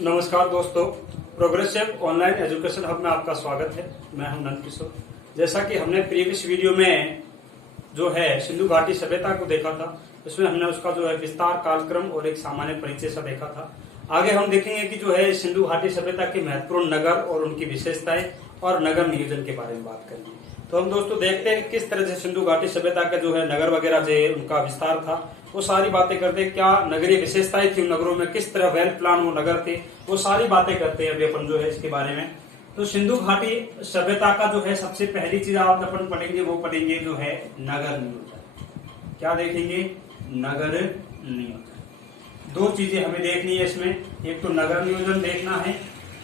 नमस्कार दोस्तों, progressive online education hub में आपका स्वागत है। मैं हूं नंद किशोर। जैसा कि हमने प्रीवियस वीडियो में जो है सिंधु घाटी सभ्यता को देखा था, इसमें हमने उसका जो है विस्तार, कालक्रम और एक सामान्य परिचय सा देखा था। आगे हम देखेंगे कि जो है सिंधु घाटी सभ्यता के महत्वपूर्ण नगर और उनकी विशेषताएं और नगर नियोजन के बारे में बात करेंगे। तो हम दोस्तों देखते हैं किस तरह से सिंधु घाटी सभ्यता का जो है नगर वगैरह जो है उनका विस्तार था, वो सारी बातें करते हैं। क्या नगरीय विशेषताएं थी उन नगरों में, किस तरह वेल प्लान वो नगर थे, वो सारी बातें करते हैं अभी अपन जो है इसके बारे में। तो सिंधु घाटी सभ्यता का जो है सबसे पहली चीज आप अपन पढ़ेंगे, वो पढ़ेंगे जो है नगर नियोजन। क्या देखेंगे? नगर नियोजन। दो चीजें हमें देखनी है इसमें, एक तो नगर नियोजन देखना है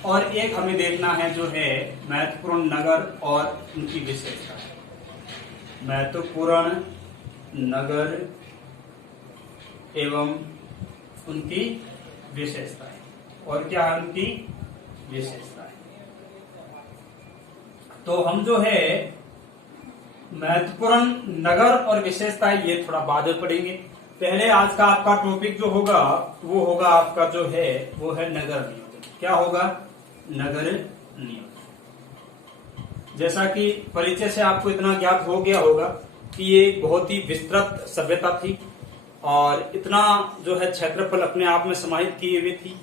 और एक हमें देखना है जो है महत्वपूर्ण नगर और उनकी विशेषता। महत्वपूर्ण नगर एवं उनकी विशेषताएं। और क्या है उनकी विशेषताएं? तो हम जो है महत्वपूर्ण नगर और विशेषताएं ये थोड़ा बाद में पढ़ेंगे। पहले आज का आपका टॉपिक जो होगा वो होगा आपका जो है वो है नगर नियोजन। क्या होगा? नगर नियोजन। जैसा कि परिचय से आपको इतना ज्ञात हो गया होगा कि ये बहुत ही विस्तृत सभ्यता थी और इतना जो है क्षेत्रफल अपने आप में समाहित किए हुए थी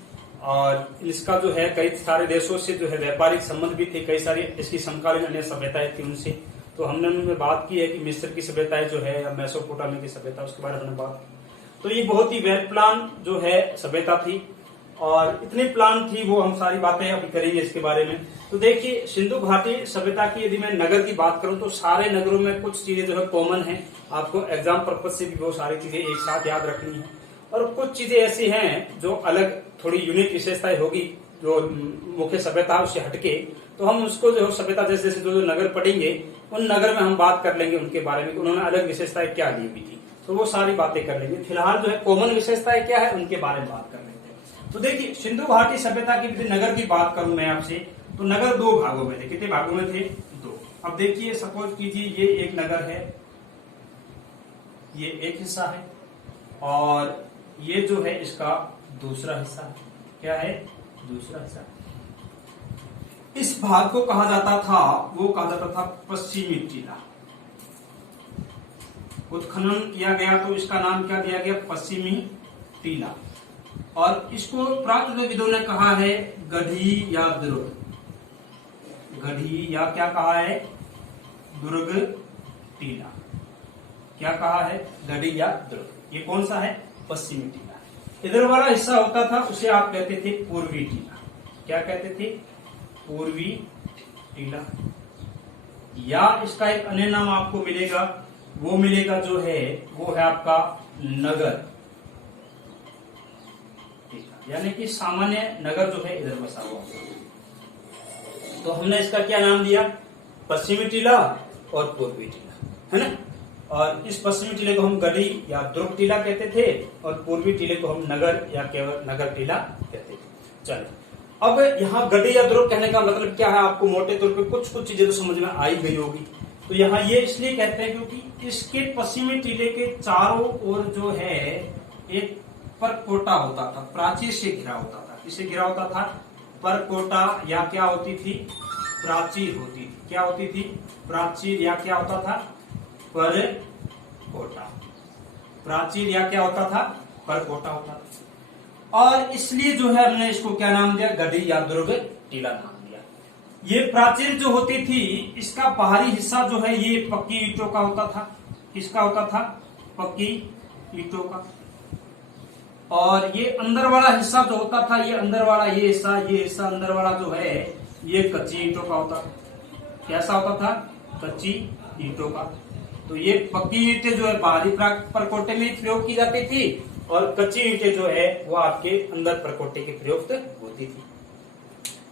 और इसका जो है कई सारे देशों से जो है व्यापारिक संबंध भी थे, कई सारी इसकी समकालीन अन्य सभ्यताएं थी उनसे। तो हमने उनमें बात की है कि मिस्र की सभ्यताएं जो है या मेसोपोटामिया की सभ्यता, उसके बारे में हमने बात की। तो ये बहुत ही वेल प्लान जो है सभ्यता थी और इतनी प्लान थी, वो हम सारी बातें अभी करेंगे इसके बारे में। तो देखिए सिंधु घाटी सभ्यता की यदि मैं नगर की बात करूं तो सारे नगरों में कुछ चीजें जो है कॉमन है, आपको एग्जाम पर्पज से भी वो सारी चीजें एक साथ याद रखनी है। और कुछ चीजें ऐसी हैं जो अलग थोड़ी यूनिक विशेषताएं होगी जो मुख्य सभ्यता उससे हटके, तो हम उसको जो सभ्यता जैसे जैसे जो नगर पढ़ेंगे उन नगर में हम बात कर लेंगे उनके बारे में, उन्होंने अलग विशेषताएं क्या ली हुई थी, तो वो सारी बातें कर लेंगे। फिलहाल जो है कॉमन विशेषताएं क्या है उनके बारे में बात कर लेंगे। तो देखिए सिंधु घाटी सभ्यता की यदि नगर की बात करूं मैं आपसे, तो नगर दो भागों में थे। कितने भागों में थे? दो। अब देखिए सपोज कीजिए ये एक नगर है, ये एक हिस्सा है और ये जो है इसका दूसरा हिस्सा है। क्या है? दूसरा हिस्सा। इस भाग को कहा जाता था, वो कहा जाता था पश्चिमी टीला। उत्खनन किया गया तो इसका नाम क्या दिया गया? पश्चिमी टीला। और इसको पुरातत्वविदों ने कहा है गढ़ी या दुर्ग। गढ़ी या क्या कहा है? दुर्ग टीला। क्या कहा है? गढ़ी या दुर्ग। ये कौन सा है? पश्चिमी टीला। इधर वाला हिस्सा होता था उसे आप कहते थे पूर्वी टीला। क्या कहते थे? पूर्वी टीला। या इसका एक अन्य नाम आपको मिलेगा, वो मिलेगा जो है वो है आपका नगर, यानी कि सामान्य नगर जो है इधर बसा हुआ। तो हमने इसका क्या नाम दिया? पश्चिमी टीला और पूर्वी टीला, है ना। और इस पश्चिमी टीले को हम गढ़ी या दुर्ग टीला कहते थे और पूर्वी टीले को हम नगर या केवल नगर टीला कहते थे। चलो अब यहाँ गढ़ी या दुर्ग कहने का मतलब क्या है, आपको मोटे तौर पे कुछ कुछ चीजें तो समझ में आई गई होगी। तो यहाँ ये इसलिए कहते हैं क्योंकि इसके पश्चिमी टीले के चारों ओर जो है एक परकोटा होता था, प्राचीर से घिरा होता था। किससे घिरा होता था? परकोटा या क्या होती थी? प्राचीर होती थी। क्या होती थी? प्राचीर या क्या होता था? परकोटा। प्राचीर या क्या होता था? परकोटा होता था। और इसलिए जो है हमने इसको क्या नाम दिया? गढ़ी या दुर्ग टीला नाम दिया। ये प्राचीर जो होती थी इसका बाहरी हिस्सा जो है ये पक्की ईंटों का होता था। किसका होता था? पक्की ईंटों का। और ये अंदर वाला हिस्सा जो होता था, ये अंदर वाला ये हिस्सा अंदर वाला जो है ये कच्ची ईंटों का होता था। कैसा होता था? कच्ची ईंटों का। तो ये पक्की ईंटें जो है बाहरी परकोटे में प्रयोग की जाती थी और कच्ची ईंटें जो है वो आपके अंदर परकोटे के प्रयुक्त होती थी।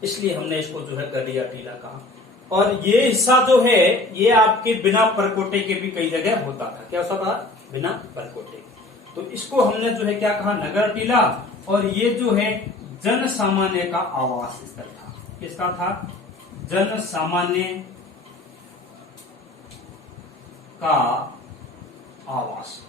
इसलिए हमने इसको जो है गढ़ी या टीला कहा। और ये हिस्सा जो है ये आपके बिना परकोटे के भी कई जगह होता था। क्या होता था? बिना परकोटे। तो इसको हमने जो है क्या कहा? नगर टीला। और ये जो है जन सामान्य का आवास स्थल था। किसका था? जन सामान्य का आवास।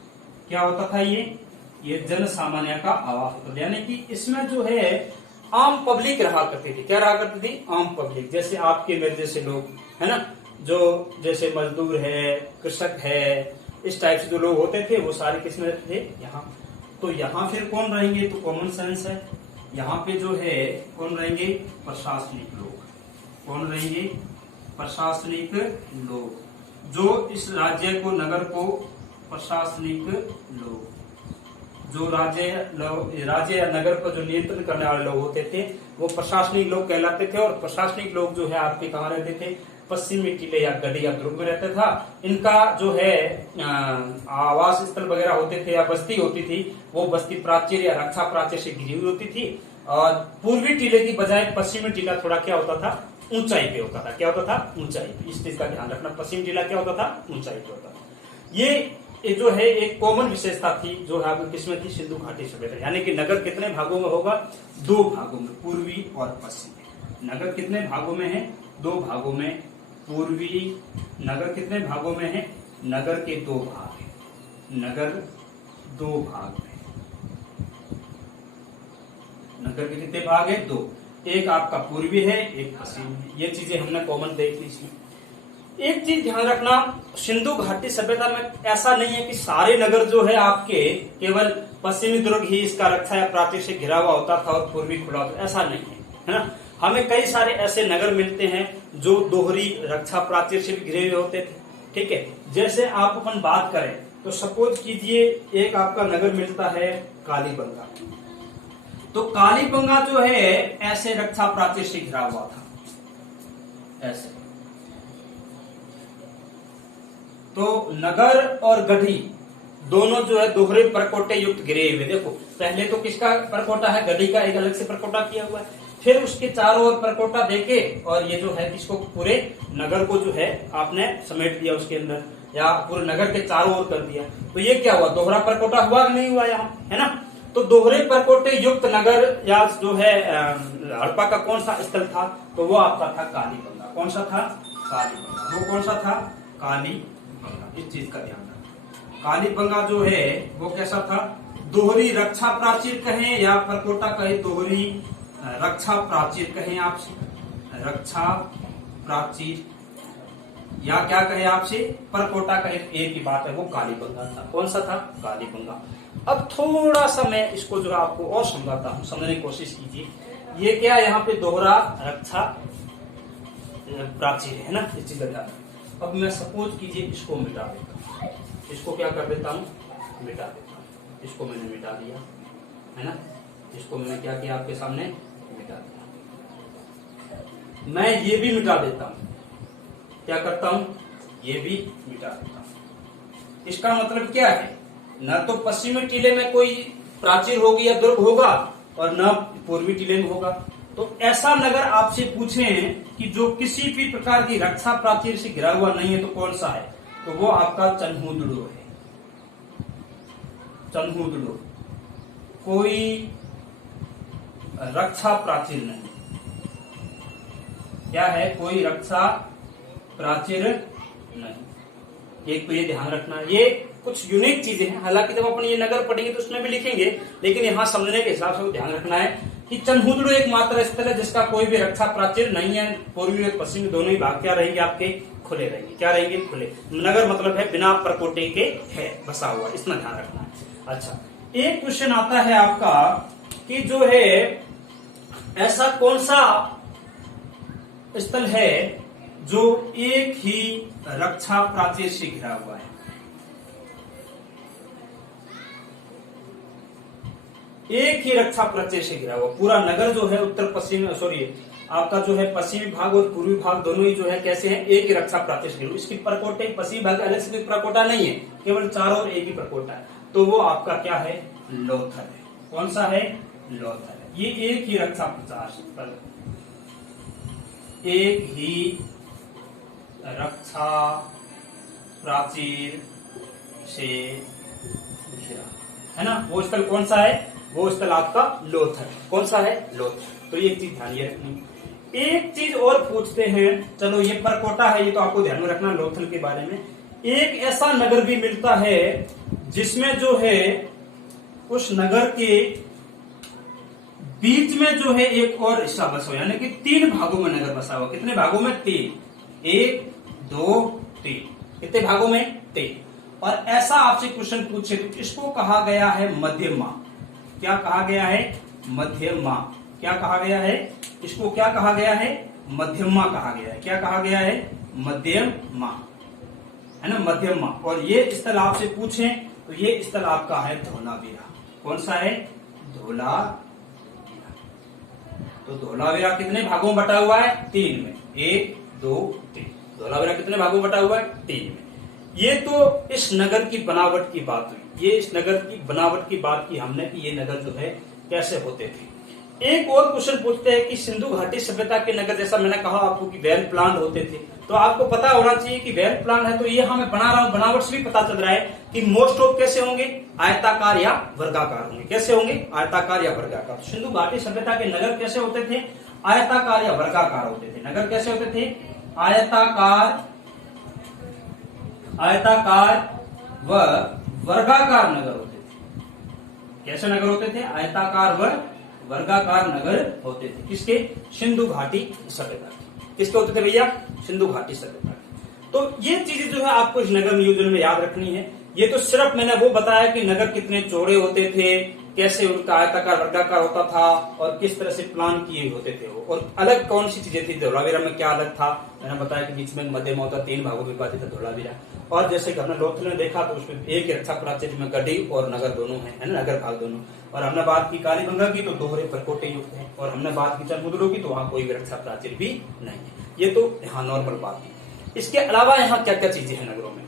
क्या होता था? ये जन सामान्य का आवास होता था। यानी कि इसमें जो है आम पब्लिक रहा करती थी। क्या रहा करती थी? आम पब्लिक, जैसे आपके मेरे जैसे लोग है ना, जो जैसे मजदूर है, कृषक है, इस टाइप से जो लोग होते थे वो सारे किसमें रहते थे? यहाँ। तो यहाँ फिर कौन रहेंगे? तो कॉमन सेंस है, यहाँ पे जो है कौन रहेंगे? प्रशासनिक लोग। कौन रहेंगे? प्रशासनिक लोग, जो इस राज्य को, नगर को, प्रशासनिक लोग, जो राज्य या नगर पर जो नियंत्रण करने वाले लोग होते थे वो प्रशासनिक लोग कहलाते थे। और प्रशासनिक लोग जो है आपके कहाँ रहते थे? पश्चिमी टीले या गढ़ी या दुर्ग में रहता था। इनका जो है आवास स्थल वगैरह होते थे या बस्ती होती थी, वो बस्ती प्राचीर या रक्षा प्राचीर से घिरी हुई होती थी। और पूर्वी टीले की बजाय पश्चिमी टीला थोड़ा क्या होता था? ऊंचाई पे होता था। क्या होता था? ऊंचाई पे। इस चीज का ध्यान रखना, पश्चिमी टीला क्या होता था? ऊंचाई पे होता था। ये जो है एक कॉमन विशेषता थी जो है किसमें थी? सिंधु घाटी सभ्यता। यानी कि नगर कितने भागों में होगा? 2 भागों में, पूर्वी और पश्चिमी। नगर कितने भागों में है? 2 भागों में। पूर्वी नगर कितने भागों में है? नगर के 2 भाग है। नगर 2 भाग में। नगर के कितने भाग है? 2। एक आपका पूर्वी है, एक पश्चिमी है। ये चीजें हमने कॉमन देख ली इसमें। एक चीज ध्यान रखना, सिंधु घाटी सभ्यता में ऐसा नहीं है कि सारे नगर जो है आपके केवल पश्चिमी दुर्ग ही इसका रक्षा या प्राचीर से घिरा हुआ होता था और पूर्वी खुला होता, ऐसा नहीं है ना। हमें कई सारे ऐसे नगर मिलते हैं जो दोहरी रक्षा प्राचीर से भी घिरे हुए होते थे। ठीक है, जैसे आप अपन बात करें तो सपोज कीजिए एक आपका नगर मिलता है कालीबंगा। तो कालीबंगा जो है ऐसे रक्षा प्राचीर से घिरा हुआ था, ऐसे। तो नगर और गढ़ी दोनों जो है दोहरे परकोटे युक्त घिरे हुए। देखो पहले तो किसका परकोटा है? गढ़ी का एक अलग से परकोटा किया हुआ है, फिर उसके चारों ओर परकोटा देके और ये जो है किसको? पूरे नगर को जो है आपने समेट दिया उसके अंदर, या पूरे नगर के चारों ओर कर दिया। तो ये क्या हुआ? दोहरा परकोटा हुआ नहीं हुआ यहाँ, है ना। तो दोहरे परकोटे युक्त नगर या जो है हड़प्पा का कौन सा स्थल था? तो वो आपका था कालीबंगा। कौन सा था? कालीबंगा। वो कौन सा था? कालीबंगा। इस चीज का ध्यान रखना। कालीबंगा जो है वो कैसा था? दोहरी रक्षा प्राचीर कहें या परकोटा कहे, दोहरी रक्षा प्राचीर कहें आपसे, रक्षा प्राचीर, या क्या कहे आपसे? परकोटा कहे, एक ही बात है, वो कालीबंगा था। कौन सा था? कालीबंगा। अब थोड़ा सा मैं इसको जो आपको और समझाता हूं, समझने की कोशिश कीजिए। ये क्या यहाँ पे दोहरा रक्षा प्राचीर है ना, इस चीज का ध्यान। अब मैं सपोज कीजिए इसको मिटा देता हूँ, इसको क्या कर देता हूँ? मिटा देता हूँ। इसको मैंने मिटा दिया, है ना। इसको मैंने क्या किया? आपके सामने मिटा दिया। मैं ये भी मिटा देता हूँ। क्या करता हूँ? ये भी मिटा देता हूँ। इसका मतलब क्या है? न तो पश्चिमी टीले में कोई प्राचीर होगी या दुर्ग होगा और न पूर्वी टीले में होगा। तो ऐसा नगर आपसे पूछें कि जो किसी भी प्रकार की रक्षा प्राचीर से घिरा हुआ नहीं है तो कौन सा है? तो वो आपका चन्हुदड़ो है। चन्हुदड़ो कोई रक्षा प्राचीर नहीं। क्या है? कोई रक्षा प्राचीर नहीं। एक तो ये ध्यान रखना, ये कुछ यूनिक चीजें हैं। हालांकि जब अपन ये नगर पढ़ेंगे तो उसमें भी लिखेंगे, लेकिन यहाँ समझने के हिसाब से ध्यान रखना है कि चन्हुदड़ो एकमात्र स्थल है जिसका कोई भी रक्षा प्राचीर नहीं है। पूर्वी और पश्चिमी दोनों ही भाग क्या रहेंगे? आपके खुले रहेंगे। क्या रहेंगे? खुले। नगर मतलब है बिना परकोटे के है, बसा हुआ, इसमें ध्यान रखना है। अच्छा, एक क्वेश्चन आता है आपका कि जो है ऐसा कौन सा स्थल है जो एक ही रक्षा प्राचीर से घिरा हुआ है? एक ही रक्षा प्राचीर से घिरा हुआ पूरा नगर जो है उत्तर पश्चिम, सॉरी आपका जो है पश्चिमी भाग और पूर्वी भाग दोनों ही जो है कैसे हैं? एक ही रक्षा प्राचीर से घिरा। इसकी परकोटे पश्चिमी भाग अलग से कोई परकोटा नहीं है, केवल चारों ओर एक ही परकोटा है। तो वो आपका क्या है? लोथल है। कौन सा है? लोथल है। ये एक ही रक्षा प्राचीर, एक ही रक्षा प्राचीर से घिरा, है ना। वो स्थल कौन सा है? वो स्थल आपका लोथल। कौन सा है? लोथल। तो ये चीज ध्यान ये रखनी। एक चीज और पूछते हैं, चलो ये परकोटा है, ये तो आपको ध्यान में रखना लोथल के बारे में। एक ऐसा नगर भी मिलता है जिसमें जो है उस नगर के बीच में जो है एक और हिस्सा बसा हुआ, यानी कि 3 भागों में नगर बसा हुआ। कितने भागों में? 3। 1 2 3। कितने भागों में? 3। और ऐसा आपसे क्वेश्चन पूछे तो इसको कहा गया है मध्यमा। क्या कहा गया है? मध्यमा। क्या कहा गया है? इसको क्या कहा गया है? मध्यमा कहा गया है। क्या कहा गया है? मध्यमा, है ना, मध्यमा। और ये स्थल आपसे पूछे तो ये स्थल आपका है धोलावीरा। कौन सा है? धोलावीरा। तो धोलावीरा कितने भागों में बटा हुआ है? 3 में। 1 2 3। धोलावीरा कितने भागों में बटा हुआ है? 3 में। ये तो इस नगर की बनावट की बात हुई। ये इस नगर की बनावट की बात की हमने कि ये नगर जो है कैसे होते थे। एक और क्वेश्चन पूछते हैं कि सिंधु घाटी सभ्यता के नगर, जैसा मैंने कहा आपको कि वेल प्लान होते थे, तो आपको पता होना चाहिए कि वेल प्लान है। तो ये हमें बना रहा हूं, बनावट से भी पता चल रहा है कि मोस्ट ऑफ कैसे होंगे? आयताकार या वर्गाकार होंगे। कैसे होंगे? आयताकार या वर्गाकार। तो सिंधु घाटी सभ्यता के नगर कैसे होते थे? आयताकार या वर्गाकार होते थे। नगर कैसे होते थे? आयताकार व वर्गाकार नगर होते थे। कैसे नगर होते थे? आयताकार व वर्गाकार नगर होते थे। किसके? सिंधु घाटी सभ्यता के। किसके होते थे भैया? सिंधु घाटी सभ्यता के। तो ये चीजें जो है आपको इस नगर नियोजन में याद रखनी है। ये तो सिर्फ मैंने वो बताया कि नगर कितने चौड़े होते थे, कैसे उनका आयताकार वर्गाकार होता था और किस तरह से प्लान किए होते थे वो, और अलग कौन सी चीजें थी। धोलावीरा में क्या अलग था? मैंने बताया कि बीच में मध्यमा होता, 3 भागों में विभाजित था धोलावीरा। और जैसे कि हमने लोथल में देखा तो उसमें एक ही रक्षा प्राचीर में गढ़ी और नगर दोनों है ना, नगर भाग दोनों। और हमने बात की कालीबंगा की तो दोहरे परकोटे युक्त है। और हमने बात की चरमुद्रों की तो वहां कोई भी रक्षा प्राचीर भी नहीं है। ये तो यहाँ नॉर्मल बात है। इसके अलावा यहाँ क्या क्या चीजें हैं नगरों में,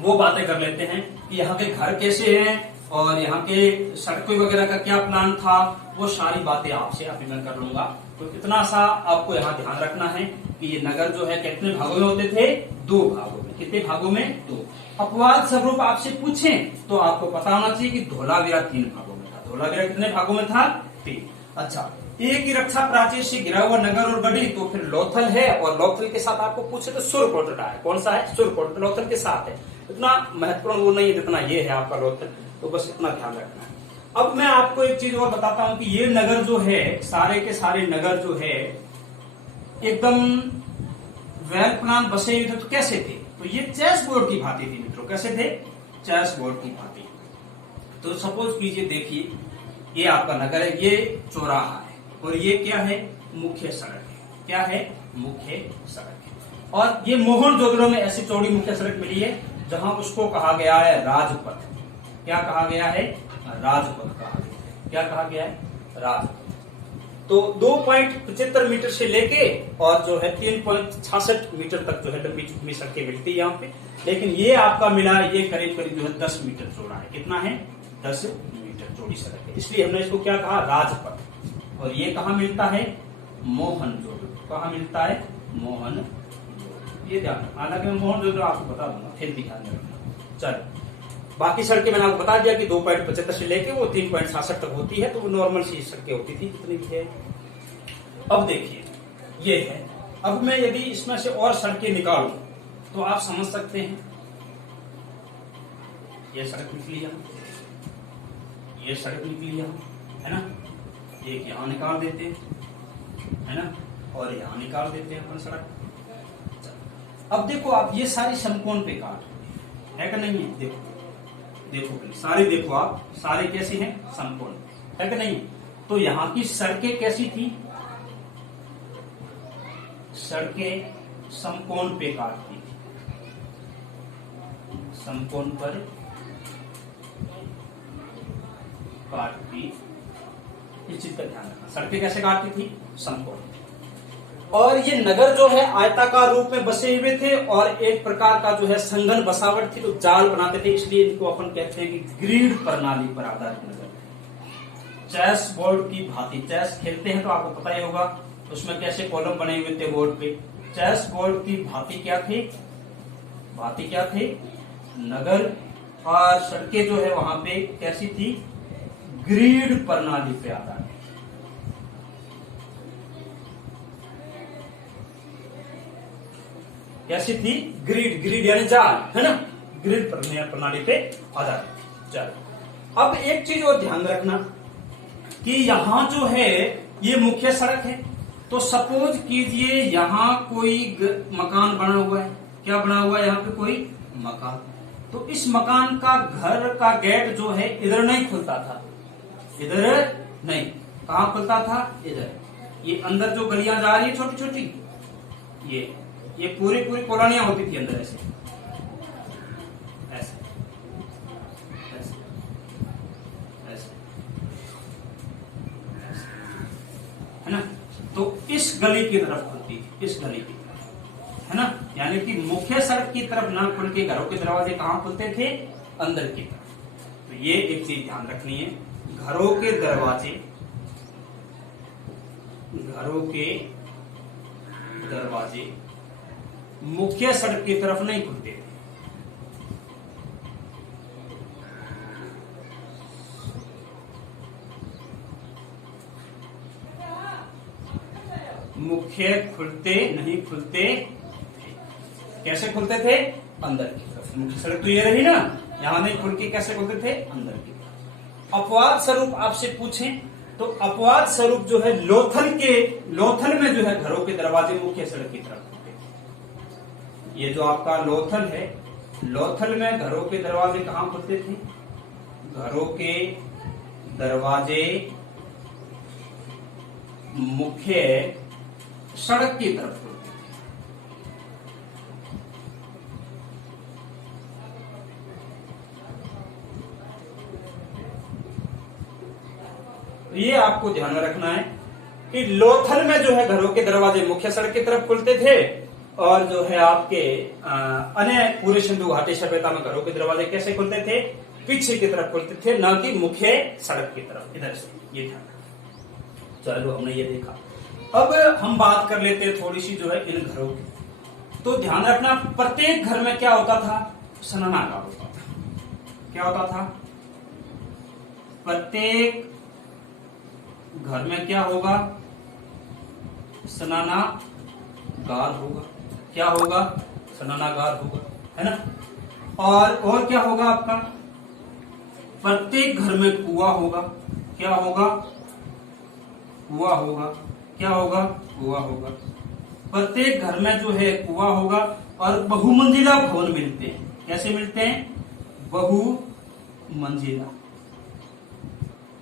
वो बातें कर लेते हैं कि यहाँ के घर कैसे हैं और यहाँ के सड़कों वगैरह का क्या प्लान था। वो सारी बातें आपसे अभी मैं कर लूंगा। तो इतना सा आपको यहाँ ध्यान रखना है कि ये नगर जो है कितने भागों में होते थे? 2 भागों में। कितने भागों में? 2। अपवाद स्वरूप आपसे पूछे तो आपको पता होना चाहिए कि धोलावीरा 3 भागों में था। धोलावीरा कितने भागों में था? 3। अच्छा, एक ही रक्षा प्राचीर से घिरा हुआ नगर और गढ़ी, तो फिर लोथल है। और लोथल के साथ आपको पूछे तो सुरकोटड़ा है। कौन सा है? सुरकोटड़ा लोथल के साथ है। इतना महत्वपूर्ण वो नहीं है जितना ये है आपका लोथल। तो बस इतना ध्यान रखना है। अब मैं आपको एक चीज और बताता हूं कि ये नगर जो है, सारे के सारे नगर जो है एकदम वेल प्लान बसे हुए थे। तो कैसे थे? तो ये चेस बोर्ड की भांति थी मित्रों। कैसे थे? चेस बोर्ड की भांति। तो सपोज कीजिए, देखिए ये आपका नगर है, ये चौराहा है और ये क्या है? मुख्य सड़क है। क्या है? मुख्य सड़क है। और ये मोहनजोदड़ो में ऐसी चौड़ी मुख्य सड़क मिली है जहां उसको कहा गया है राजपथ। क्या कहा गया है? राजपथ कहा गया है। क्या कहा गया है? राजपथ। तो 2.75 मीटर से लेके और जो है 3.66 मीटर तक जो है लंबी चुकी सड़कें मिलती है यहाँ पे। लेकिन ये आपका मिला, ये करीब करीब जो है 10 मीटर चौड़ा है। कितना है? 10 मीटर चौड़ी सड़क है। इसलिए हमने इसको क्या कहा? राजपथ। और ये कहाँ मिलता है? मोहनजोदड़ो। कहाँ मिलता है? मोहनजोदड़ो। ये ध्यान, हालांकि मैं मोहनजोदड़ो आपको बता दूंगा, फिर भी ध्यान रखना। चलो, बाकी सड़कें मैंने आपको बता दिया कि 2.75 से लेके वो 3.66 तक होती है। तो वो नॉर्मल सी सड़कें होती थी, जितनी भी है। अब देखिए ये है। अब मैं यदि इसमें से और सड़कें निकालूं तो आप समझ सकते हैं। ये सड़क निकली यहाँ, ये सड़क निकली यहाँ, है ना। एक यहाँ निकाल देते हैं, है ना, और यहाँ निकाल देते हैं अपन सड़क। अब देखो आप, ये सारी समकोण पे काट है कि नहीं है? देखो देखो सारे, देखो आप सारे कैसे हैं? समकोण है कि नहीं? तो यहाँ की सड़कें कैसी थी? सड़कें समकोण पे काटती थी। समकोण पर काटती, इस चीज का ध्यान रखना। सड़कें कैसे काटती थी? समकोण। और ये नगर जो है आयताकार रूप में बसे हुए थे और एक प्रकार का जो है संघन बसावट थी, तो जाल बनाते थे। इसलिए इनको अपन कहते हैं कि ग्रिड प्रणाली पर आधारित नगर। चेस बोर्ड की भांति, चेस खेलते हैं तो आपको पता ही होगा उसमें कैसे कॉलम बने हुए थे बोर्ड पे। चेस बोर्ड की भांति क्या थे? भांति क्या थे? नगर। और सड़कें जो है वहां पे कैसी थी? ग्रिड प्रणाली पे आधारित। कैसी थी? ग्रिड। ग्रिड यानी जाल, है ना। ग्रिड प्रणाली पे आधारित। चलो, अब एक चीज और ध्यान रखना कि यहाँ जो है ये मुख्य सड़क है, तो सपोज कीजिए यहाँ कोई मकान बना हुआ है। क्या बना हुआ है? यहाँ पे कोई मकान। तो इस मकान का घर का गेट जो है इधर नहीं खुलता था, इधर नहीं, कहाँ खुलता था? इधर। ये अंदर जो गलियां जा रही है छोटी छोटी, ये पूरी पूरी कॉलोनियां होती थी अंदर, ऐसे ऐसे ऐसे ऐसे, है ना। तो इस गली की तरफ खुलती थी, इस गली की तरफ, है ना। यानी कि मुख्य सड़क की तरफ ना खुल के घरों के दरवाजे कहाँ खुलते थे? अंदर की तरफ। तो ये एक चीज ध्यान रखनी है, घरों के दरवाजे मुख्य सड़क की तरफ नहीं खुलते थे। मुख्य नहीं खुलते थे। कैसे खुलते थे? अंदर की तरफ। मुख्य सड़क तो ये रही ना, यहां नहीं खुल के कैसे खुलते थे? अंदर की तरफ। अपवाद स्वरूप आपसे पूछें तो अपवाद स्वरूप जो है लोथल में जो है घरों के दरवाजे मुख्य सड़क की तरफ खुलते थे। ये जो आपका लोथल है, लोथल में घरों के दरवाजे कहाँ खुलते थे? घरों के दरवाजे मुख्य सड़क की तरफ खुलते थे। ये आपको ध्यान में रखना है कि लोथल में जो है घरों के दरवाजे मुख्य सड़क की तरफ खुलते थे, और जो है आपके अन्य पूरे सिंधु घाटी सभ्यता में घरों के दरवाजे कैसे खुलते थे? पीछे की तरफ खुलते थे, न कि मुख्य सड़क की तरफ, इधर से। ये ध्यान रखना। चलो, हमने ये देखा। अब हम बात कर लेते हैं थोड़ी सी जो है इन घरों की। तो ध्यान रखना, प्रत्येक घर में क्या होता था? स्नानागार होता था। क्या होता था? प्रत्येक घर में क्या होगा? स्नानागार होगा। क्या होगा? स्नानागार होगा, है ना। और क्या होगा आपका? प्रत्येक घर में कुआं होगा। क्या होगा? कुआं होगा। क्या होगा? कुआं होगा। प्रत्येक घर में जो है कुआं होगा, और बहुमंजिला भवन मिलते हैं। कैसे मिलते हैं? बहुमंजिला।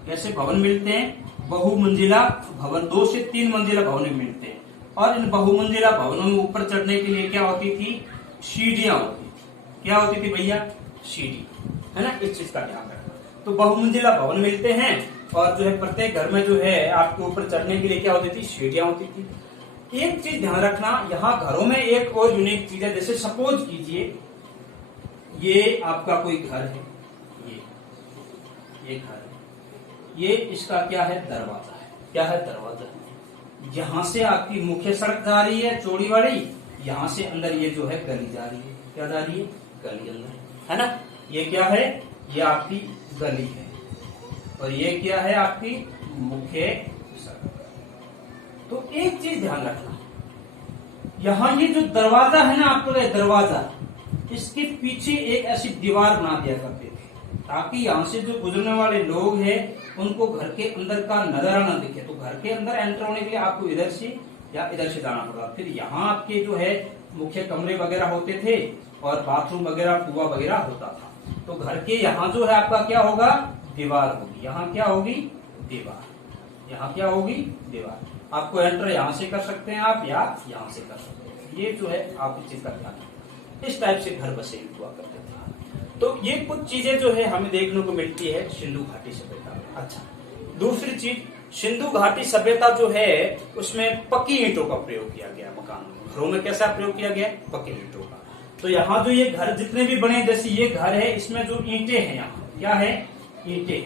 कैसे भवन मिलते हैं? बहुमंजिला भवन, 2 से 3 मंजिला भवन मिलते हैं। और इन बहुमंजिला भवनों में ऊपर चढ़ने के लिए क्या होती थी? सीढ़ियां होती थी। क्या होती थी भैया? सीढ़ी, है ना। इस चीज का ध्यान रखना। तो बहुमंजिला भवन मिलते हैं, और जो है प्रत्येक घर में जो है आपके ऊपर चढ़ने के लिए क्या होती थी? सीढ़ियां होती थी। एक चीज ध्यान रखना, यहाँ घरों में एक और यूनिक चीज है। जैसे सपोज कीजिए ये आपका कोई घर है, ये घर है, ये इसका क्या है? दरवाजा है। क्या है? दरवाजा। यहां से आपकी मुख्य सड़क जा रही है चौड़ी वाली, यहां से अंदर ये जो है गली जा रही है। क्या जा रही है? गली अंदर, है ना। ये क्या है? ये आपकी गली है, और ये क्या है? आपकी मुख्य सड़क। तो एक चीज ध्यान रखना, यहाँ ये जो दरवाजा है ना, आपको दरवाजा, इसके पीछे एक ऐसी दीवार बना दिया करते थे, ताकि यहाँ से जो गुजरने वाले लोग हैं उनको घर के अंदर का नजारा न दिखे। तो घर के अंदर एंटर होने के लिए आपको इधर से या इधर से जाना पड़ा। फिर यहाँ आपके जो है मुख्य कमरे वगैरह होते थे, और बाथरूम वगैरह, कुआं वगैरह होता था। तो घर के यहाँ जो है आपका क्या होगा? दीवार होगी। यहाँ क्या होगी? दीवार। यहाँ क्या होगी? दीवार। आपको एंटर यहाँ से कर सकते हैं आप, या यहाँ से कर सकते हैं। ये जो है आप इस चीज का ध्यान रखें। इस टाइप से घर बसे हुआ करते थे। तो ये कुछ चीजें जो है हमें देखने को मिलती है सिंधु घाटी सभ्यता में। अच्छा, दूसरी चीज, सिंधु घाटी सभ्यता जो है उसमें पक्की ईंटों का प्रयोग किया गया। मकान घरों में कैसा प्रयोग किया गया? पक्की ईंटों का। तो यहाँ जो ये घर जितने भी बने, जैसे ये घर है, इसमें जो ईंटें हैं, यहाँ क्या है? ईंटें।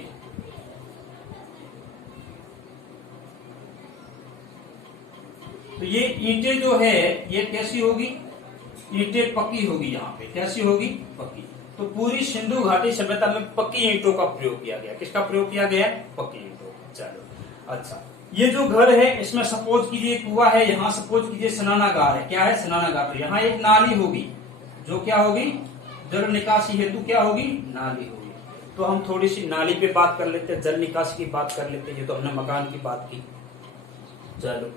तो ये ईंटें जो है ये कैसी होगी? ईंटें पक्की होगी। यहाँ पे कैसी होगी? पक्की। तो पूरी सिंधु घाटी सभ्यता में पक्की ईंटों का प्रयोग किया गया। किसका प्रयोग किया गया? पक्की ईंटों। चलो, अच्छा, ये जो घर है इसमें सपोज कीजिए कुआं है, यहाँ सपोज कीजिए स्नानागार है। क्या है? स्नानागार। तो यहाँ एक नाली होगी, जो क्या होगी? जल निकासी हेतु क्या होगी? नाली होगी। तो हम थोड़ी सी नाली पे बात कर लेते हैं, जल निकासी की बात कर लेते हैं। ये तो हमने मकान की बात की। चलो,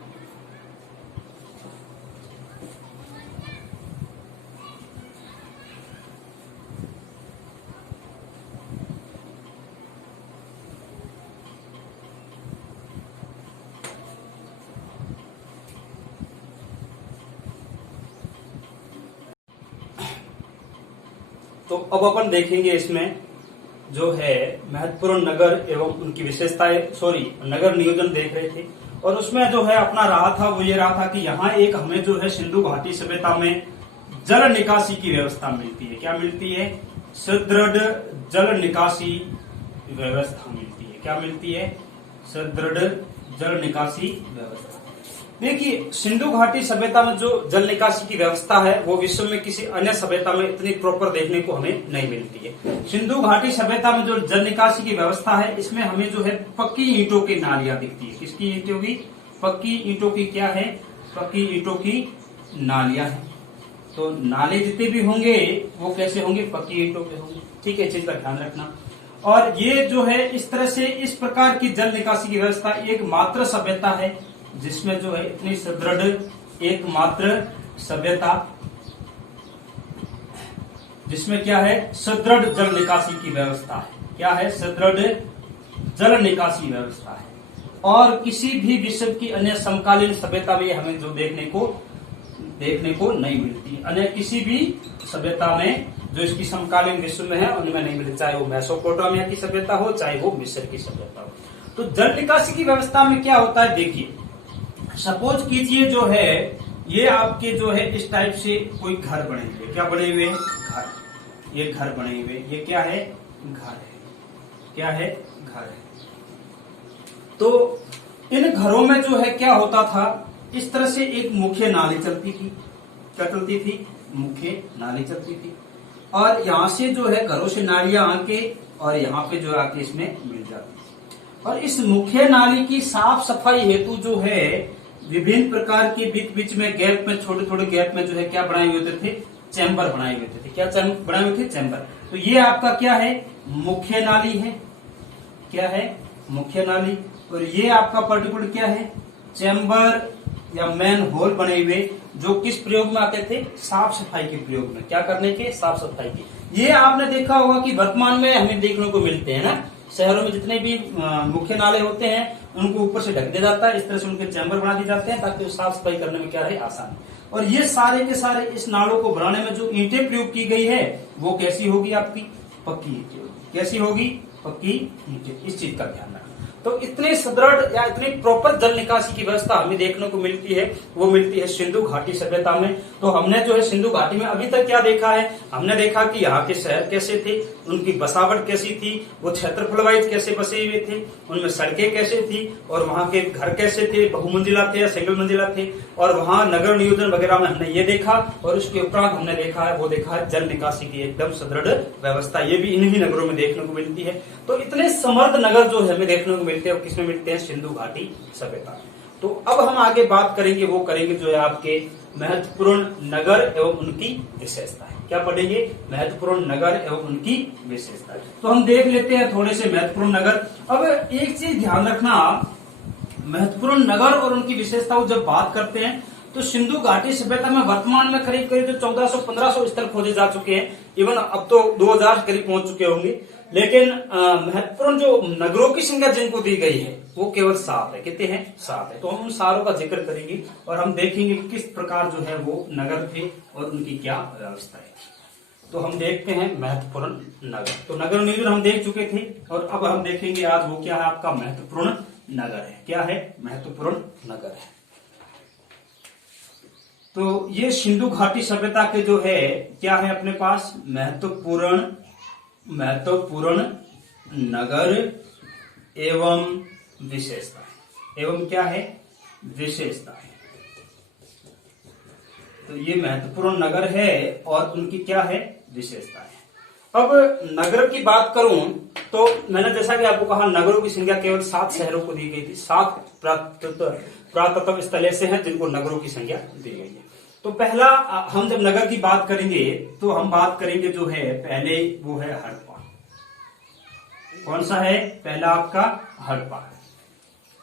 तो अब अपन देखेंगे इसमें जो है महत्वपूर्ण नगर एवं उनकी विशेषताएं, नगर नियोजन देख रहे थे। और उसमें जो है अपना रहा था वो ये रहा था कि यहाँ एक हमें जो है सिंधु घाटी सभ्यता में जल निकासी की व्यवस्था मिलती है। क्या मिलती है? सुदृढ़ जल निकासी व्यवस्था मिलती है। क्या मिलती है? सुदृढ़ जल निकासी व्यवस्था। देखिए, सिंधु घाटी सभ्यता में जो जल निकासी की व्यवस्था है वो विश्व में किसी अन्य सभ्यता में इतनी प्रॉपर देखने को हमें नहीं मिलती है। सिंधु घाटी सभ्यता में जो जल निकासी की व्यवस्था है इसमें हमें जो है पक्की ईंटों की नालियां दिखती है। किसकी ईंटों की? पक्की ईंटों की। क्या है? पक्की ईंटों की नालियां हैं। तो नाले जितने भी होंगे वो कैसे होंगे? पक्की ईंटों के होंगे। ठीक है, चीज का ध्यान रखना। और ये जो है इस तरह से इस प्रकार की जल निकासी की व्यवस्था एकमात्र सभ्यता है जिसमें जो है इतनी सुदृढ़ एकमात्र सभ्यता जिसमें क्या है? सुदृढ़ जल निकासी की व्यवस्था है। क्या है? सुदृढ़ जल निकासी व्यवस्था है। और किसी भी विश्व की अन्य समकालीन सभ्यता में हमें जो देखने को नहीं मिलती। अन्य किसी भी सभ्यता में जो इसकी समकालीन विश्व में है उनमें नहीं मिलती, चाहे वो मेसोपोटामिया की सभ्यता हो चाहे वो मिस्र की सभ्यता हो। तो जल निकासी की व्यवस्था में क्या होता है? देखिए, सपोज कीजिए जो है ये आपके जो है इस टाइप से कोई घर बने हुए। क्या बने हुए? घर। ये घर बने हुए, ये क्या है? घर है। क्या है? घर है। तो इन घरों में जो है क्या होता था, इस तरह से एक मुख्य नाली चलती थी। क्या चलती थी? मुख्य नाली चलती थी। और यहाँ से जो है घरों से नालियां आके और यहाँ पे जो आके इसमें मिल जाती। और इस मुख्य नाली की साफ सफाई हेतु जो है विभिन्न प्रकार के बीच बीच में गैप में छोटे छोटे गैप में जो है क्या बनाए हुए थे? चैम्बर बनाए हुए थे। क्या बनाए हुए थे? चैम्बर। तो ये आपका क्या है? मुख्य नाली है। क्या है? मुख्य नाली। और ये आपका पर्टिकुलर क्या है? चैम्बर या मैन होल बने हुए जो किस प्रयोग में आते थे? साफ सफाई के प्रयोग में। क्या करने के? साफ सफाई के। ये आपने देखा होगा कि वर्तमान में हमें देखने को मिलते हैं ना, शहरों में जितने भी मुख्य नाले होते हैं उनको ऊपर से ढक दिया जाता है, इस तरह से उनके चैम्बर बना दिए जाते हैं ताकि वो साफ सफाई करने में क्या रहे? आसान। और ये सारे के सारे इस नालों को बनाने में जो ईंटें प्रयोग की गई है वो कैसी होगी? आपकी पक्की ईंटें होगी। कैसी होगी? पक्की ईंटें। इस चीज का ध्यान रखना। तो इतने सुदृढ़ या इतनी प्रॉपर जल निकासी की व्यवस्था हमें देखने को मिलती है, वो मिलती है सिंधु घाटी सभ्यता में। तो हमने जो है सिंधु घाटी में अभी तक क्या देखा है? हमने देखा कि यहाँ के शहर कैसे थे, उनकी बसावट कैसी थी, वो क्षेत्रफल वाइज कैसे बसे हुए थे, उनमें सड़कें कैसे थी, और वहाँ के घर कैसे थे, बहुमंजिला थे या सिंगल मंजिला थे, और वहाँ नगर नियोजन वगैरह में हमने ये देखा। और उसके उपरांत हमने देखा है वो देखा है जल निकासी की एकदम सुदृढ़ व्यवस्था, ये भी इन्हीं नगरों में देखने को मिलती है। तो इतने समर्थ नगर जो हमें देखने को मिलते हैं और किसमें मिलते हैं? सिंधु घाटी सभ्यता। तो अब हम आगे बात करेंगे, वो करेंगे जो है आपके महत्वपूर्ण नगर एवं उनकी विशेषताएं। क्या पढ़ेंगे? महत्वपूर्ण नगर एवं उनकी विशेषताएं। तो हम देख लेते हैं थोड़े से महत्वपूर्ण नगर। अब एक चीज ध्यान रखना, महत्वपूर्ण नगर और उनकी विशेषताओं जब बात करते हैं तो सिंधु घाटी सभ्यता में वर्तमान में करीब करीब जो 1400-1500 स्थल खोजे जा चुके हैं। इवन अब तो 2000 करीब पहुंच चुके होंगे। लेकिन महत्वपूर्ण जो नगरों की संख्या जिनको दी गई है वो केवल 7 है। कितने हैं? 7 है। तो हम उन सारों का जिक्र करेंगे और हम देखेंगे किस प्रकार जो है वो नगर थे और उनकी क्या व्यवस्था है। तो हम देखते हैं महत्वपूर्ण नगर। तो नगर नियोजन हम देख चुके थे और अब हम देखेंगे आज वो क्या है आपका महत्वपूर्ण नगर है। क्या है? महत्वपूर्ण नगर है। तो ये सिंधु घाटी सभ्यता के जो है क्या है अपने पास? महत्वपूर्ण नगर एवं विशेषताएं। एवं क्या है? विशेषताएं। तो ये महत्वपूर्ण नगर है और उनकी क्या है? विशेषताएं। अब नगर की बात करूं तो मैंने जैसा कि आपको कहा नगरों की संख्या केवल 7 शहरों को दी गई थी। 7 पुरातत्व स्थल ऐसे हैं जिनको नगरों की संख्या दी गई है। तो पहला हम जब नगर की बात करेंगे तो हम बात करेंगे जो है पहले वो है हड़प्पा। कौन सा है? पहला आपका हड़प्पा है।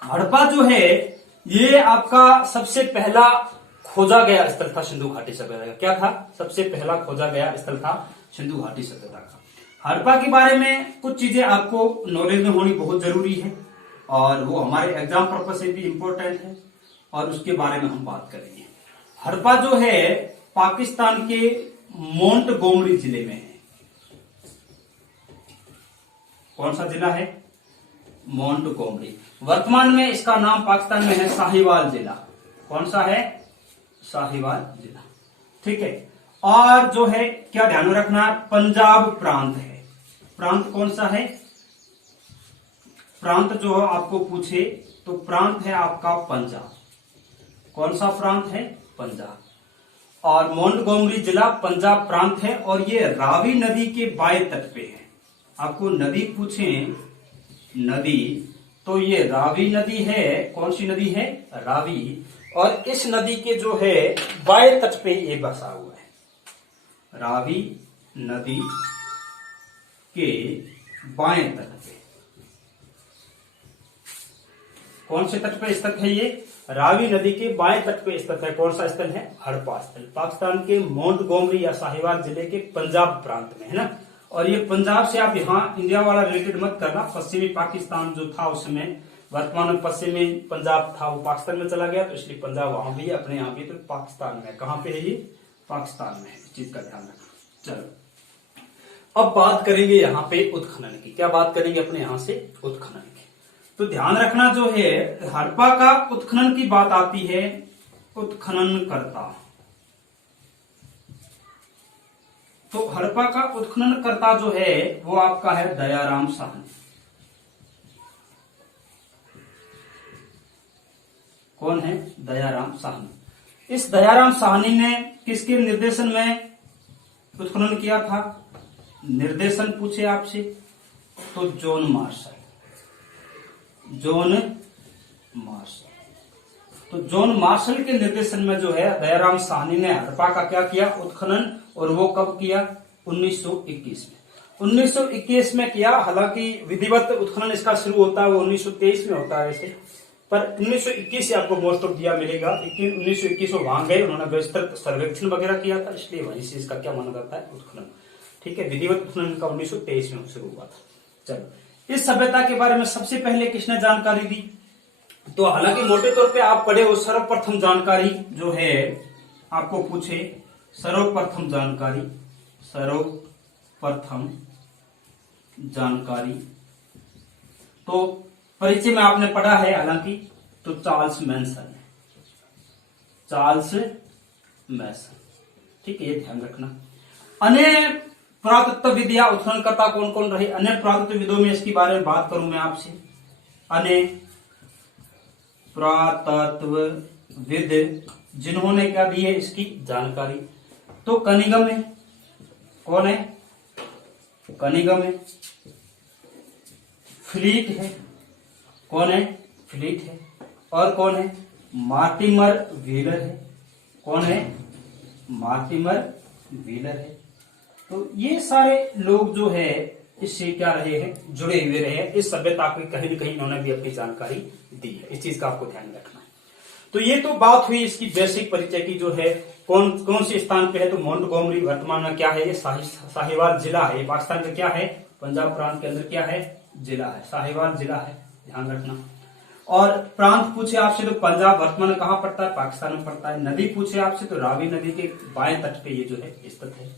हड़प्पा जो है ये आपका सबसे पहला खोजा गया स्थल था सिंधु घाटी सभ्यता का। क्या था? सबसे पहला खोजा गया स्थल था सिंधु घाटी सभ्यता का। हड़प्पा के बारे में कुछ चीजें आपको नॉलेज में होनी बहुत जरूरी है और वो हमारे एग्जाम पर्पज से भी इंपॉर्टेंट है और उसके बारे में हम बात करेंगे। हड़प्पा जो है पाकिस्तान के मोंटगोमरी जिले में है। कौन सा जिला है? मोंटगोमरी। वर्तमान में इसका नाम पाकिस्तान में है साहिवाल जिला। कौन सा है? साहिवाल जिला। ठीक है। और जो है क्या ध्यान में रखना, पंजाब प्रांत है। प्रांत कौन सा है? प्रांत जो आपको पूछे तो प्रांत है आपका पंजाब। कौन सा प्रांत है? पंजाब। और मोंटगोमरी जिला पंजाब प्रांत है और ये रावी नदी के बाएं तट पे है। आपको नदी पूछे नदी तो ये रावी नदी है। कौन सी नदी है? रावी। और इस नदी के जो है बाएं तट पे ये बसा हुआ है। रावी नदी के बाएं तट पे। कौन से तट पे स्थित है ये? रावी नदी के बाएं तट पे स्थित है। कौन सा स्थल है? हड़प्पा स्थल। पाकिस्तान के मोंटगोमरी या साहिवाल जिले के पंजाब प्रांत में है ना। और ये पंजाब से आप यहाँ इंडिया वाला रिलेटेड मत करना। पश्चिमी पाकिस्तान जो था उस समय, वर्तमान में पश्चिमी पंजाब था वो पाकिस्तान में चला गया तो इसलिए पंजाब वहां भी है, अपने यहाँ भी। तो पाकिस्तान में कहां पे है ये? पाकिस्तान में है। इस चीज का ध्यान रखना। चलो अब बात करेंगे यहाँ पे उत्खनन की। क्या बात करेंगे अपने यहाँ से? उत्खनन की। तो ध्यान रखना जो है हड़प्पा का उत्खनन की बात आती है, उत्खनन करता। तो हड़प्पा का उत्खनन करता जो है वो आपका है दयाराम साहनी। कौन है? दयाराम साहनी। इस दयाराम साहनी ने किसके निर्देशन में उत्खनन किया था? निर्देशन पूछे आपसे तो जॉन मार्शल। John Marshall. तो जॉन मार्शल के निर्देशन में जो है दयाराम साहनी ने हड़प्पा का क्या किया? उत्खनन। और वो कब किया? 1921 में। 1921 में किया। हालांकि विधिवत उत्खनन इसका शुरू होता है वो 1923 में होता है वैसे, पर 1921 से आपको मोस्ट ऑफ दिया मिलेगा। 1921 में वहां गए, उन्होंने विस्तृत सर्वेक्षण वगैरह किया था, इसलिए वहीं से इसका क्या माना जाता है? उत्खनन। ठीक है। विधिवत उत्खनन का 1923 में शुरू हुआ था। चलो इस सभ्यता के बारे में सबसे पहले किसने जानकारी दी? तो हालांकि मोटे तौर पे आप पढ़े हो, सर्वप्रथम जानकारी जो है आपको पूछे, सर्वप्रथम जानकारी तो परिचय में आपने पढ़ा है हालांकि, तो चार्ल्स मैसन। ठीक है, ये ध्यान रखना। अन्य पुरातत्वविद या उत्खननकर्ता कौन कौन रहे? अन्य पुरातत्वविदों में इसके बारे में बात करूं मैं आपसे। अन्य पुरातत्वविद जिन्होंने क्या दी है इसकी जानकारी, तो कनिंघम है। कौन है? कनिंघम है। फ्लीट है। कौन है? फ्लीट है। और कौन है? मार्टिमर व्हीलर है। कौन है? मार्टिमर व्हीलर है। तो ये सारे लोग जो है इससे क्या रहे हैं? जुड़े हुए रहे हैं। इस सभ्यता को कहीं न कहीं इन्होंने भी अपनी जानकारी दी है। इस चीज का आपको ध्यान रखना है। तो ये तो बात हुई इसकी बेसिक परिचय की, जो है कौन कौन से स्थान पे है। तो मोंटगोमरी वर्तमान में क्या है? ये साहिवाल जिला है। ये पाकिस्तान का क्या है? पंजाब प्रांत के अंदर क्या है? जिला है। साहिवाल जिला है, ध्यान रखना। और प्रांत पूछे आपसे तो पंजाब वर्तमान में कहां पड़ता है? पाकिस्तान में पड़ता है। नदी पूछे आपसे तो रावी नदी के बाएं तट पे ये जो है स्थित है।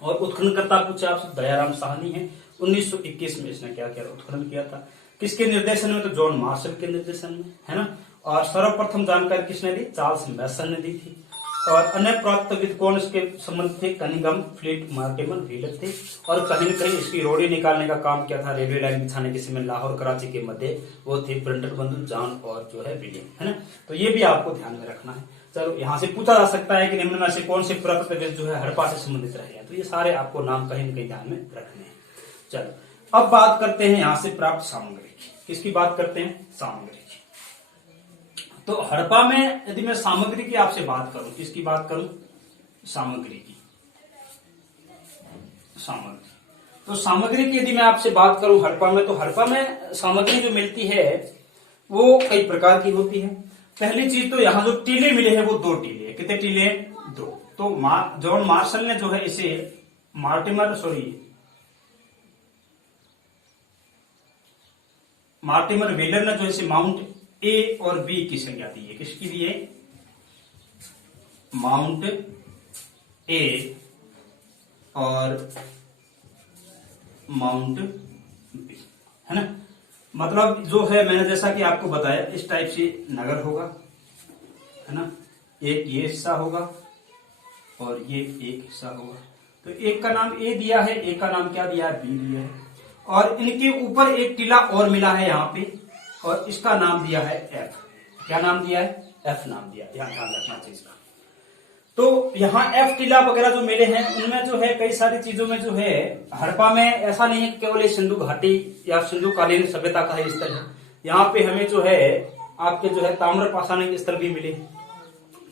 और उत्खननकर्ता पूछे आपसे दयाराम साहनी है। 1921 में इसने क्या किया? उत्खनन किया था। किसके निर्देशन में? तो जॉन मार्शल के निर्देशन में, है ना। और सर्वप्रथम जानकारी किसने दी? चार्ल्स मैसन ने दी थी। और अन्य पुरातत्वविद कौन इसके संबंध थे? कनिंघम, फ्लीट, मार्टिमर व्हीलर थे। और कहीं न कहीं इसकी रोड़ी निकालने का काम किया था, रेलवे लाइन बिछाने के समय लाहौर कराची के मध्य, वो थे प्रिंटर बंधु जॉन और जो है विलियम, है ना। तो ये भी आपको ध्यान में रखना है। चलो यहां से पूछा जा सकता है कि निम्न में से कौन से पुरातत्वविद जो है हड़प्पा से संबंधित रहे हैं। तो ये सारे आपको नाम कहीं न कहीं ध्यान में रखने हैं। चलो अब बात करते हैं यहां से प्राप्त सामग्री की। किसकी बात करते हैं? सामग्री की। तो हड़प्पा में यदि मैं सामग्री की आपसे बात करूं, किसकी बात करूं? सामग्री की। सामग्री तो सामग्री की यदि मैं आपसे बात करूं हड़प्पा में, तो हड़प्पा में सामग्री जो मिलती है वो कई प्रकार की होती है। पहली चीज तो यहाँ जो टीले मिले हैं वो 2 टीले हैं। कितने टीले? 2। तो जॉन मार्शल ने जो है इसे मार्टिमर वेलर ने जो इसे माउंट ए और बी की संज्ञा दी है। किसकी दी है? माउंट ए और माउंट बी, है ना। मतलब जो है मैंने जैसा कि आपको बताया इस टाइप से नगर होगा, है ना। एक ये हिस्सा होगा और ये एक हिस्सा होगा। तो एक का नाम ए दिया है, एक का नाम क्या दिया है? बी दिया है। और इनके ऊपर एक टीला और मिला है यहाँ पे, और इसका नाम दिया है एफ। क्या नाम दिया है? एफ नाम दिया। ध्यान रखना चाहिए इसका। तो यहाँ एफ टीला वगैरह जो मिले हैं उनमें जो है कई सारी चीजों में जो है हड़प्पा में ऐसा नहीं है केवल सिंधु घाटी या सिंधु कालीन सभ्यता का ही स्थल है। यहाँ पे हमें जो है आपके जो है ताम्र पाषाणिक स्थल भी मिले,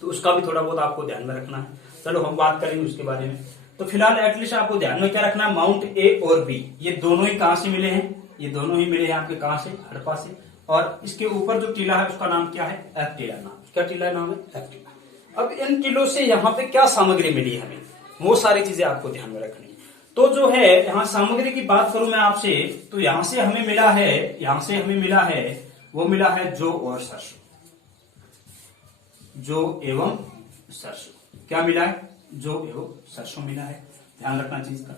तो उसका भी थोड़ा बहुत आपको ध्यान में रखना है। चलो हम बात करेंगे उसके बारे में। तो फिलहाल एटलीस्ट आपको ध्यान में क्या रखना है? माउंट ए और बी ये दोनों ही कहां से मिले हैं? ये दोनों ही मिले हैं आपके कहां से? हड़प्पा से। और इसके ऊपर जो टीला है उसका नाम क्या है? एफ टीला नाम। क्या टीला नाम है? एफ टीला। अब इन टीलों से यहाँ पे क्या सामग्री मिली है हमें, वो सारी चीजें आपको ध्यान में रखनी है। तो जो है यहाँ सामग्री की बात करूं मैं आपसे, तो यहाँ से हमें मिला है, वो मिला है जौ और सरसों। जौ एवं सरसों क्या मिला है? जौ एवं सरसों मिला है। ध्यान रखना चीज का।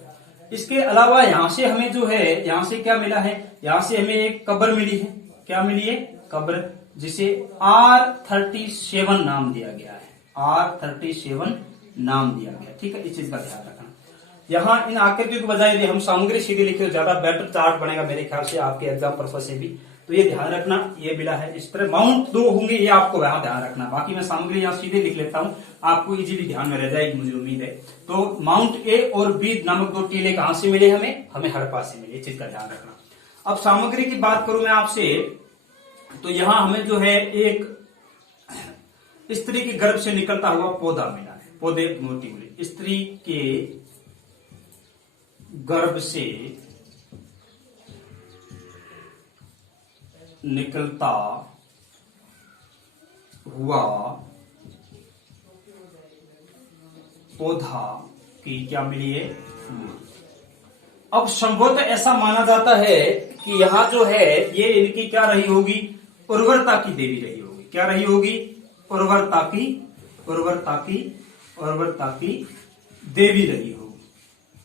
इसके अलावा यहाँ से हमें जो है यहाँ से क्या मिला है? यहाँ से हमें एक कब्र मिली है। क्या मिली है? कब्र, जिसे R37 नाम दिया गया है। R37 नाम दिया गया। ठीक है, इस चीज का ध्यान रखना। यहाँ इन आकृतियों के बजाय यदि हम सामग्री सीधी लिखे तो ज्यादा बेटर चार्ट बनेगा मेरे ख्याल से आपके एग्जाम पर्पज से भी। तो ये ध्यान रखना, ये मिला है। इस तरह माउंट 2 होंगे, ये आपको यहाँ ध्यान रखना। बाकी मैं सामग्री यहाँ सीधे लिख लेता हूँ, आपको इजीली ध्यान में रह जाएगी मुझे उम्मीद है। तो माउंट ए और बी नामक 2 टीले कहां से मिले हमें हड़प्पा से मिले। इस चीज का ध्यान रखना। अब सामग्री की बात करूं मैं आपसे, तो यहाँ हमें जो है एक स्त्री के गर्भ से निकलता हुआ पौधा मिला है। पौधे मोटी मिले। स्त्री के गर्भ से निकलता हुआ पौधा की क्या मिली है? अब संभवतः ऐसा माना जाता है कि यहाँ जो है ये इनकी क्या रही होगी? उर्वरता की देवी रही होगी। क्या रही होगी? उर्वरता की देवी रही होगी,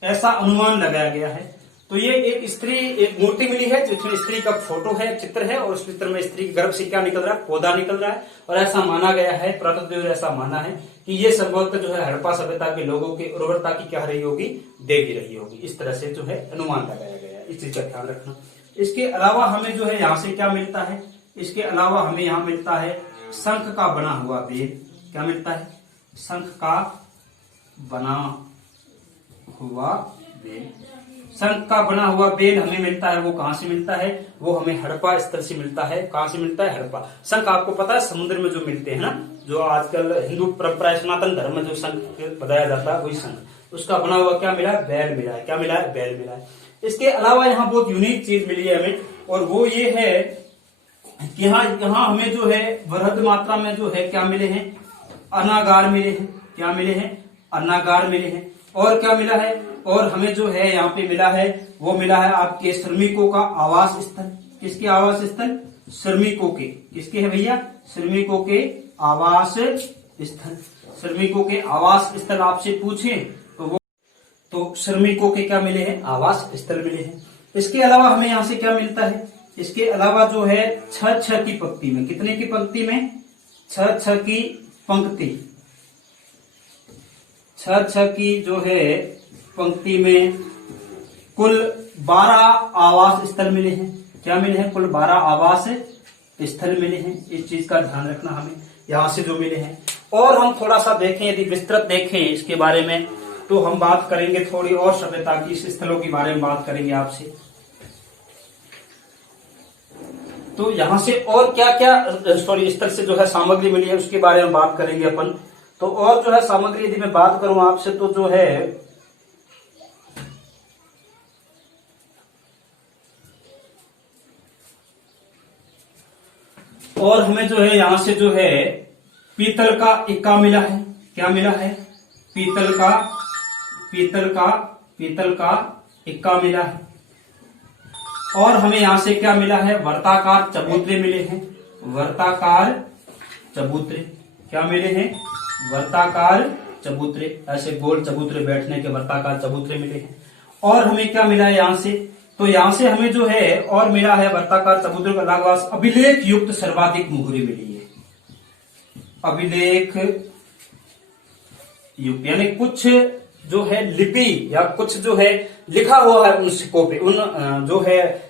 ऐसा अनुमान लगाया गया है। तो ये एक मूर्ति मिली है जिसमें स्त्री का फोटो है, चित्र है, और उस चित्र में स्त्री के गर्भ से क्या निकल रहा है? पौधा निकल रहा है। और ऐसा माना गया है, पुरातत्वविद ऐसा माना है कि ये संभवतः जो है हड़प्पा सभ्यता के लोगों की उर्वरता की क्या रही होगी? देवी रही होगी। इस तरह से जो है अनुमान लगाया गया है। इस चीज का ध्यान रखना। इसके अलावा हमें जो है यहाँ से क्या मिलता है? इसके अलावा हमें यहाँ मिलता है शंख का बना हुआ बेल। क्या मिलता है? शंख का बना हुआ बेल। शंख का बना हुआ बेल हमें मिलता है। वो कहां से मिलता है? वो हमें हड़प्पा स्थल से मिलता है। कहां से मिलता है? हड़प्पा। शंख आपको पता है समुद्र में जो मिलते हैं ना, जो आजकल हिंदू परंपरा सनातन धर्म में जो शंख बताया जाता है वही शंख। उसका बना हुआ क्या मिला? बैल मिला है। क्या मिला है? बैल मिला है। इसके अलावा यहाँ बहुत यूनिक चीज मिली है हमें, और वो ये है कि यहाँ हमें जो है वृहद मात्रा में जो है क्या मिले हैं? अन्नागार मिले हैं। क्या मिले हैं? अन्नागार मिले हैं। और क्या मिला है? और हमें जो है यहाँ पे मिला है, वो मिला है आपके श्रमिकों का आवास स्थल। किसके आवास स्थल? श्रमिकों के। किसके है भैया? श्रमिकों के आवास स्थल। श्रमिकों के आवास स्थल आपसे पूछे तो श्रमिकों के क्या मिले हैं? आवास स्थल मिले हैं। इसके अलावा हमें यहाँ से क्या मिलता है? इसके अलावा जो है 6-6 की पंक्ति में, कितने की पंक्ति में? 6-6 की पंक्ति। 6-6 की जो है पंक्ति में कुल 12 आवास स्थल मिले हैं। क्या मिले हैं? कुल 12 आवास स्थल मिले हैं। इस चीज का ध्यान रखना हमें, यहां से जो मिले हैं। और हम थोड़ा सा देखें, यदि विस्तृत देखें इसके बारे में, तो हम बात करेंगे थोड़ी और सभ्यता की, इस स्थलों के बारे में बात करेंगे आपसे। तो यहां से और क्या क्या स्थल से जो है सामग्री मिली है उसके बारे में बात करेंगे अपन। तो और जो है सामग्री यदि मैं बात करूं आपसे, तो जो है और हमें जो है यहां से जो है पीतल का इक्का मिला है। क्या मिला है? पीतल का इक्का मिला है। और हमें यहां से क्या मिला है? वर्ताकार चबूतरे मिले हैं। वर्ताकार चबूतरे क्या मिले हैं? वर्ताकार चबूतरे, ऐसे गोल चबूतरे बैठने के वर्ताकार चबूतरे मिले हैं। और हमें क्या मिला है यहां से? तो यहां से हमें जो है और मिला है वर्ताकार चबूतरे का लागवास अभिलेख युक्त सर्वाधिक मुहरे मिली है। अभिलेख युक्त यानी कुछ जो है लिपि या कुछ जो है लिखा हुआ है उन सिक्कों पे, उन जो है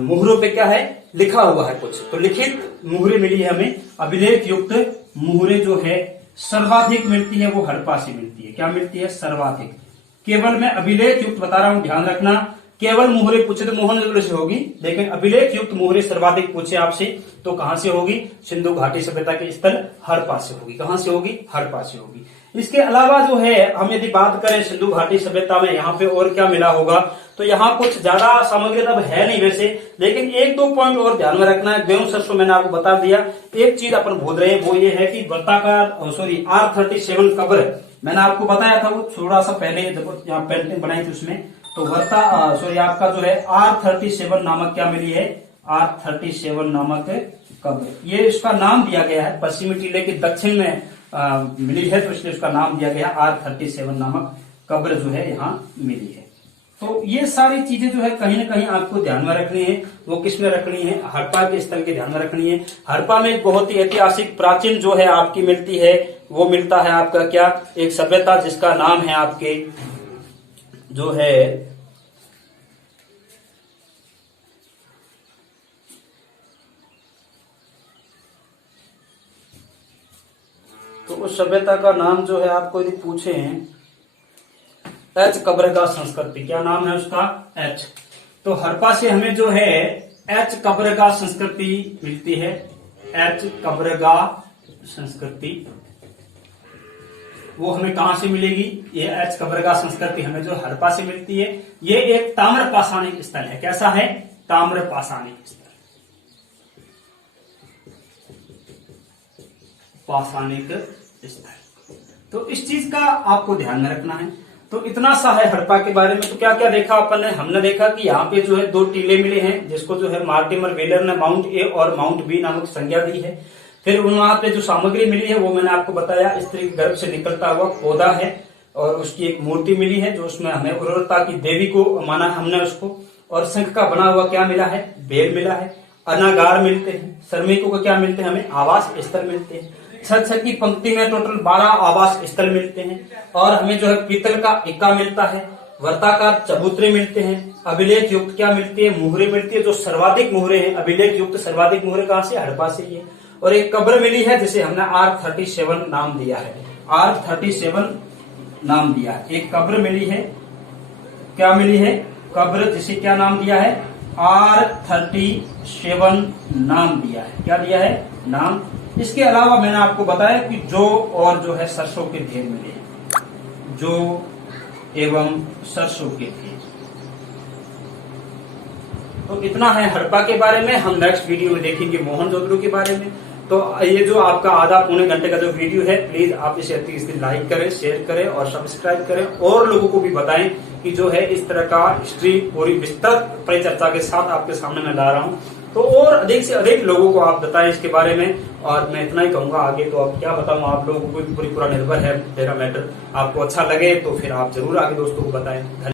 मुहरों पे क्या है? लिखा हुआ है कुछ। तो लिखित मुहरे मिली है हमें। अभिलेख युक्त मुहरे जो है सर्वाधिक मिलती है वो हड़प्पा से मिलती है। क्या मिलती है? सर्वाधिक। केवल मैं अभिलेख युक्त बता रहा हूं, ध्यान रखना। केवल मुहरे पूछे तो मोहनजोदड़ो से होगी, लेकिन अभिलेख युक्त मुहरे सर्वाधिक पूछे आपसे तो कहां से होगी? सिंधु घाटी सभ्यता के स्थल हड़प्पा से होगी। कहां से होगी? हड़प्पा से होगी। इसके अलावा जो है हम यदि बात करें सिंधु घाटी सभ्यता में यहाँ पे और क्या मिला होगा, तो यहाँ कुछ ज्यादा सामग्री तब है नहीं वैसे, लेकिन एक दो पॉइंट और ध्यान में रखना है। गेहूं सरसों मैंने आपको बता दिया। एक चीज अपन भूल रहे हैं, वो ये है कि वर्ताकार R37 कब्र मैंने आपको बताया था, वो थोड़ा सा पहले जब यहाँ पेंटिंग बनाई थी उसमें, तो आपका जो है R37 नामक क्या मिली है? R37 नामक कब्र। ये इसका नाम दिया गया है, पश्चिमी टीले के दक्षिण में मिली है, तो इसलिए उसका नाम दिया गया R37 नामक कब्र जो है यहाँ मिली है। तो ये सारी चीजें जो है कहीं ना कहीं आपको ध्यान में रखनी है। वो किस में रखनी है? हड़प्पा के स्थल के ध्यान में रखनी है। हड़प्पा में एक बहुत ही ऐतिहासिक प्राचीन जो है आपकी मिलती है, वो मिलता है आपका क्या? एक सभ्यता जिसका नाम है आपके जो है तो उस सभ्यता का नाम जो है आपको यदि पूछे एच कब्रगाह संस्कृति। क्या नाम है उसका? एच। तो हड़प्पा से हमें जो है एच कब्रगाह संस्कृति मिलती है। एच कब्रगाह संस्कृति वो हमें कहां से मिलेगी? ये एच कब्रगाह संस्कृति हमें जो हड़प्पा से मिलती है। ये एक ताम्र पाषाणिक स्थल है। कैसा है? ताम्र पाषाणिक स्थल। पाषाणिक स्थल। तो इस चीज का आपको ध्यान में रखना है। तो इतना सा है हड़प्पा के बारे में। तो क्या क्या देखा अपन ने? हमने देखा कि यहाँ पे जो है दो टीले मिले हैं, जिसको जो है मार्टिमर वेलर ने माउंट ए और माउंट बी नामक संज्ञा दी है। फिर वहां पे जो सामग्री मिली है वो मैंने आपको बताया, स्त्री के गर्भ से निकलता हुआ पौधा है और उसकी एक मूर्ति मिली है, जो उसमें हमें उर्वरता की देवी को माना हमने उसको। और शंख का बना हुआ क्या मिला है? बेल मिला है। अनागार मिलते हैं। श्रमिकों को क्या मिलते हैं? हमें आवास स्थल मिलते हैं। छह की पंक्ति में टोटल 12 आवास स्थल मिलते हैं। और हमें जो है पीतल का इक्का मिलता है। वर्ताकार चबूतरे मिलते हैं। अभिलेख युक्त क्या मिलती है? मुहरे मिलती है, जो सर्वाधिक मुहरे हैं। अभिलेख युक्त सर्वाधिक मुहरे कहां से? हड़प्पा से ही है। और एक कब्र मिली है जिसे हमने R37 नाम दिया है। R37 नाम दिया है। एक कब्र मिली है। क्या मिली है? कब्र, जिसे क्या नाम दिया है? R37 नाम दिया है। क्या दिया है? नाम। इसके अलावा मैंने आपको बताया कि जौ और जो है सरसों के ढेर मिले हैं। जौ एवं सरसों के ढेर। तो इतना है हड़प्पा के बारे में। हम नेक्स्ट वीडियो में देखेंगे मोहनजोदड़ो के बारे में। तो ये जो आपका आधा पौने घंटे का जो वीडियो है, प्लीज आप इसे अति लाइक करें, शेयर करें और सब्सक्राइब करें। और लोगों को भी बताएं कि जो है इस तरह का हिस्ट्री पूरी विस्तृत परिचर्चा के साथ आपके सामने मैं ला रहा हूं। तो और अधिक से अधिक लोगों को आप बताएं इसके बारे में। और मैं इतना ही कहूंगा, आगे तो अब क्या बताऊं आप लोगों को, पूरा निर्भर है मेरा मैटर। आपको अच्छा लगे तो फिर आप जरूर आगे दोस्तों को बताएं।